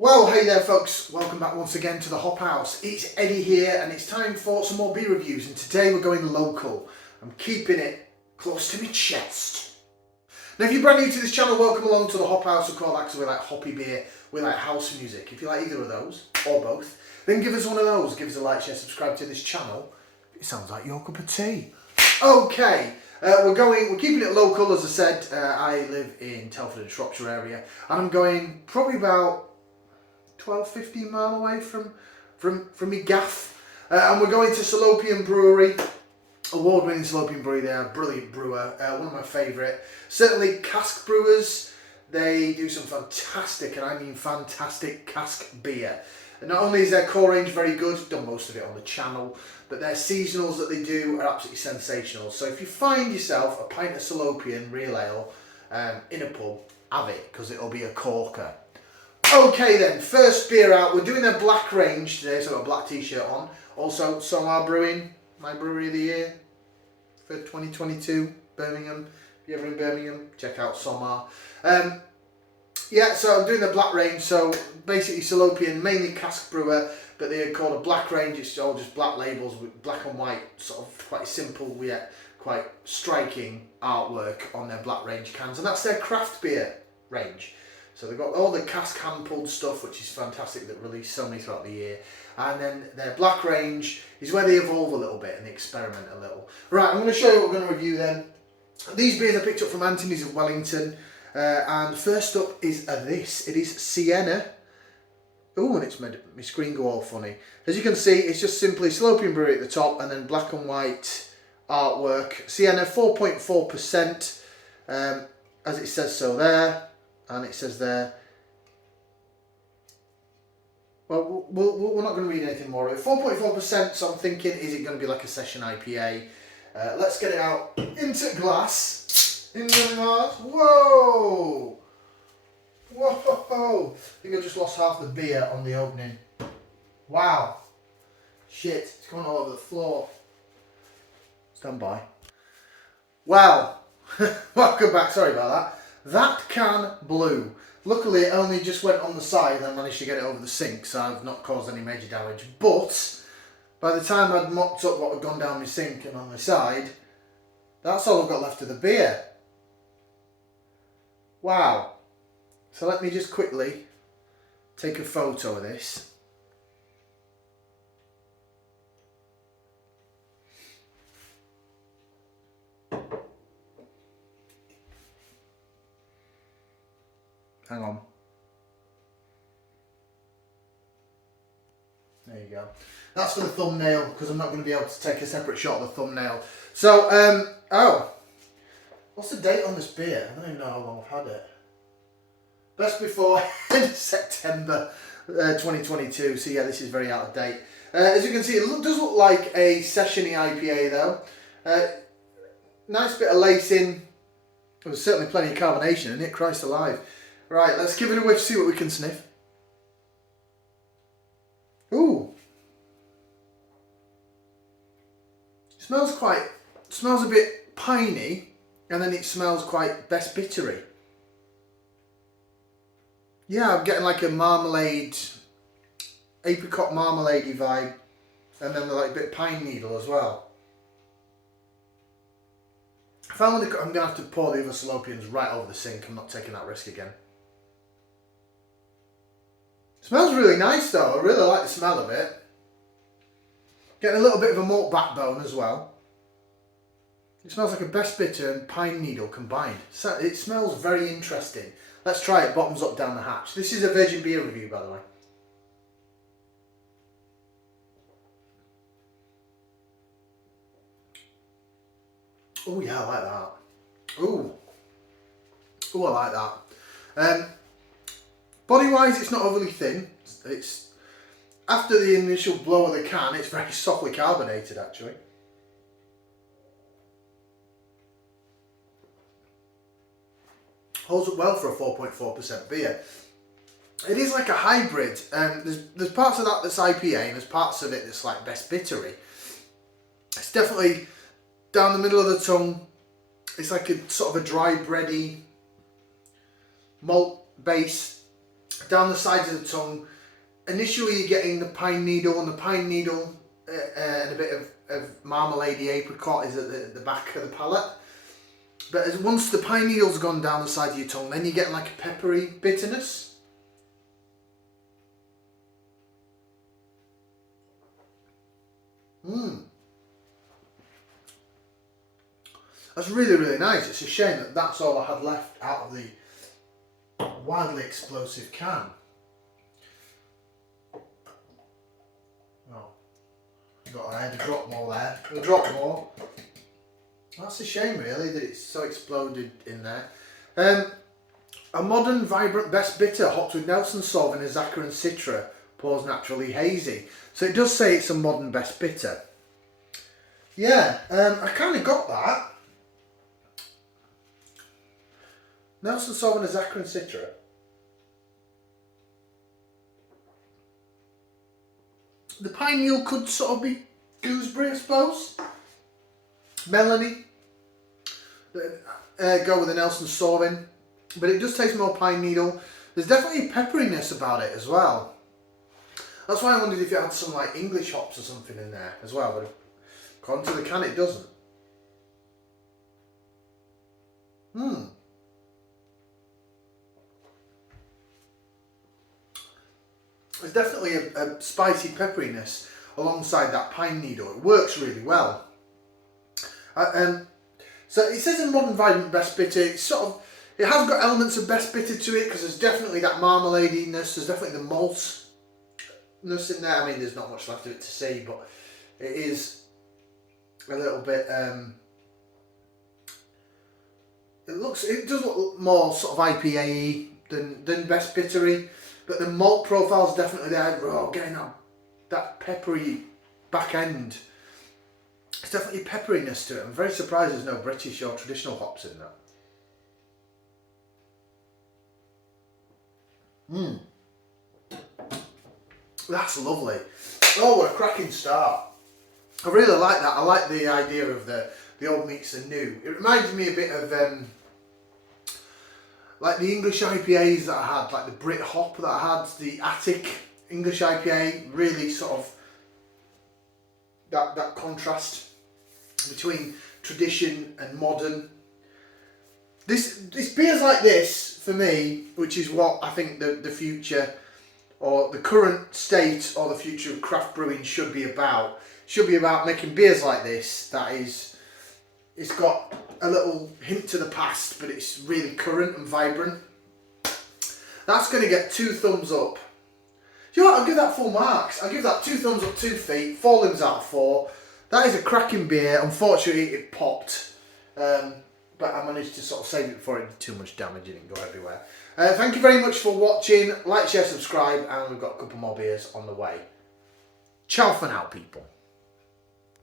Well, hey there folks, welcome back once again to the Hop House. It's Eddie here and it's time for some more beer reviews, and today we're going local. I'm keeping it close to my chest. Now if you're brand new to this channel, welcome along to the Hop House. Of course, we like hoppy beer, we like house music. If you like either of those, or both, then give us one of those. Give us a like, share, subscribe to this channel. It sounds like your cup of tea. Okay. We're keeping it local, as I said. I live in Telford and Shropshire area, and I'm going probably about 12-15 mile away from me gaff, and we're going to Salopian Brewery, award-winning Salopian Brewery. They are a brilliant brewer, one of my favourite. Certainly cask brewers, they do some fantastic, and I mean fantastic, cask beer. And not only is their core range very good, done most of it on the channel, but their seasonals that they do are absolutely sensational. So if you find yourself a pint of Salopian Real Ale in a pub, have it, because it'll be a corker. Okay then, first beer out. We're doing their Black Range today, so I've got a black t-shirt on. Also, Somar Brewing, my brewery of the year for 2022, Birmingham. If you're ever in Birmingham, check out Somar. Yeah, so I'm doing the Black Range, so basically Salopian, mainly cask brewer, but they're called a Black Range. It's all just black labels with black and white, sort of quite simple yet quite striking artwork on their Black Range cans, and that's their craft beer range. So they've got all the cask hand-pulled stuff, which is fantastic, that release so many throughout the year. And then their Black Range is where they evolve a little bit and they experiment a little. Right, I'm going to show you what we're going to review then. These beers I picked up from Anthony's of Wellington. And first up is this. It is Sienna. Oh, and it's made my screen go all funny. As you can see, it's just simply Salopian Brewery at the top and then black and white artwork. Sienna, 4.4%, as it says so there. And it says there, well, we're not going to read anything more of it. 4.4%, so I'm thinking, is it going to be like a session IPA? Let's get it out into glass. Into glass. Whoa! Whoa! I think I just lost half the beer on the opening. Wow. Shit, it's going all over the floor. Stand by. Wow. Welcome back, sorry about that. That can blew. Luckily it only just went on the side and I managed to get it over the sink, so I've not caused any major damage. But by the time I'd mopped up what had gone down my sink and on my side, that's all I've got left of the beer. Wow. So let me just quickly take a photo of this. Hang on. There you go. That's for the thumbnail, because I'm not going to be able to take a separate shot of the thumbnail. So, oh. What's the date on this beer? I don't even know how long I've had it. Best before September 2022. So yeah, this is very out of date. As you can see, it does look like a session-y IPA though. Nice bit of lacing. There's certainly plenty of carbonation in it, Christ alive. Right, let's give it a whiff, see what we can sniff. Ooh. Smells a bit piney, and then it smells quite best bittery. Yeah, I'm getting like a marmalade, apricot marmalade-y vibe, and then like a bit of pine needle as well. If I'm going to have to pour the other Salopians right over the sink. I'm not taking that risk again. Smells really nice though, I really like the smell of it. Getting a little bit of a malt backbone as well. It smells like a best bitter and pine needle combined. So it smells very interesting. Let's try it bottoms up down the hatch. This is a virgin beer review, by the way. Oh yeah, I like that. Ooh. Oh, I like that. Body-wise, it's not overly thin. It's after the initial blow of the can, it's very softly carbonated, actually. Holds up well for a 4.4% beer. It is like a hybrid. There's parts of that that's IPA, and there's parts of it that's like best bittery. It's definitely down the middle of the tongue. It's like a sort of a dry bready malt base down the sides of the tongue. Initially you're getting the pine needle, and the pine needle and a bit of marmalade apricot is at the back of the palate. But once the pine needle's gone down the side of your tongue, then you're getting like a peppery bitterness. That's really, really nice. It's a shame that that's all I had left out of the wildly explosive can. Oh, I had to drop more there. I dropped more. That's a shame, really, that it's so exploded in there. A modern, vibrant best bitter, hopped with Nelson Sauvin, Azacca and Citra, pours naturally hazy. So it does say it's a modern best bitter. Yeah, I kind of got that. Nelson Sauvin, Azacca and Citra. The pine needle could sort of be gooseberry, I suppose. Melony. Go with the Nelson Sauvin, but it does taste more pine needle. There's definitely a pepperiness about it as well. That's why I wondered if it had some like English hops or something in there as well, but according to the can it doesn't. There's definitely a spicy pepperiness alongside that pine needle. It works really well. So it says a modern vibrant best bitter. It has got elements of best bitter to it because there's definitely that marmaladiness. There's definitely the maltness in there. I mean, there's not much left of it to see, but it is a little bit. It does look more sort of IPA-y than best bittery, but the malt profile is definitely there. Oh, getting that peppery back end. There's definitely pepperiness to it. I'm very surprised there's no British or traditional hops in that. That's lovely. Oh, what a cracking start. I really like that. I like the idea of the old meets the new. It reminds me a bit of like the English IPAs that I had, like the Brit hop that I had, the Attic English IPA, really sort of that contrast between tradition and modern. This beers like this, for me, which is what I think the future or the current state or the future of craft brewing should be about making beers like this it's got a little hint to the past, but it's really current and vibrant. That's going to get 2 thumbs up. You know what, I'll give that full marks. I'll give that 2 thumbs up, 2 feet, 4 limbs out of 4. That is a cracking beer. Unfortunately, it popped, but I managed to sort of save it before it did too much damage and it go everywhere. Thank you very much for watching. Like, share, subscribe, and we've got a couple more beers on the way. Ciao for now, people.